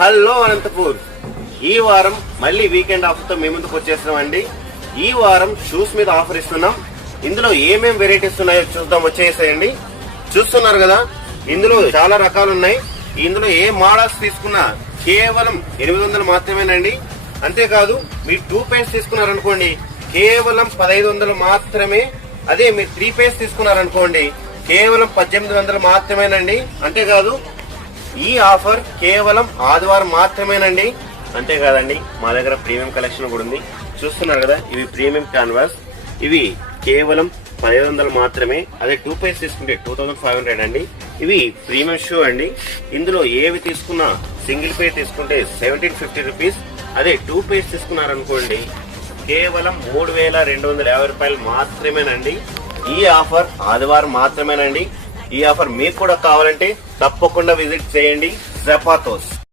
Hello Anantapur, ఈ వారం మళ్ళీ వీకెండ్ ఆఫర్ తో మీ ముందుకు వచ్చేస్తున్నామండి. ఈ వారం షూస్ మీద ఆఫర్ ఇస్తున్నాం. ఇందులో ఏమేం వెరైటీస్ ఉన్నాయో చూద్దాం, వచ్చేసేయండి. చూస్తున్నారు కదా, ఇందులో చాలా రకాలు ఉన్నాయి. ఇందులో ఏ మోడల్స్ తీసుకున్నా కేవలం 800 మాత్రమేనండి. అంతేకాదు, మీరు 2 పైర్స్ తీసుకున్నారనుకోండి కేవలం 1500 మాత్రమే. అదే మీరు 3 పైర్స్ తీసుకున్నారనుకోండి కేవలం 1800 మాత్రమేనండి. అంతేకాదు, ఈ ఆఫర్ కేవలం ఆదివారం మాత్రమేనండి. అంతేకాదండి, మా దగ్గర ప్రీమియం కలెక్షన్ కూడా ఉంది. చూస్తున్నారు కదా, ఇవి ప్రీమియం క్యాన్వాస్. ఇవి కేవలం 1500 మాత్రమే. అదే 2 పైర్స్ తీసుకుంటే 2500 అండి. ఇవి ప్రీమియం షూ అండి. ఇందులో ఏవి తీసుకున్నా సింగిల్ పేర్ తీసుకుంటే 1750 రూపీస్. అదే 2 పైర్స్ తీసుకున్నారనుకోండి కేవలం 3250 రూపాయలు మాత్రమేనండి. ఈ ఆఫర్ ఆదివారం మాత్రమేనండి. ఈ ఆఫర్ మీకు కూడా కావాలంటే తప్పకుండా విజిట్ చేయండి జపాతోస్.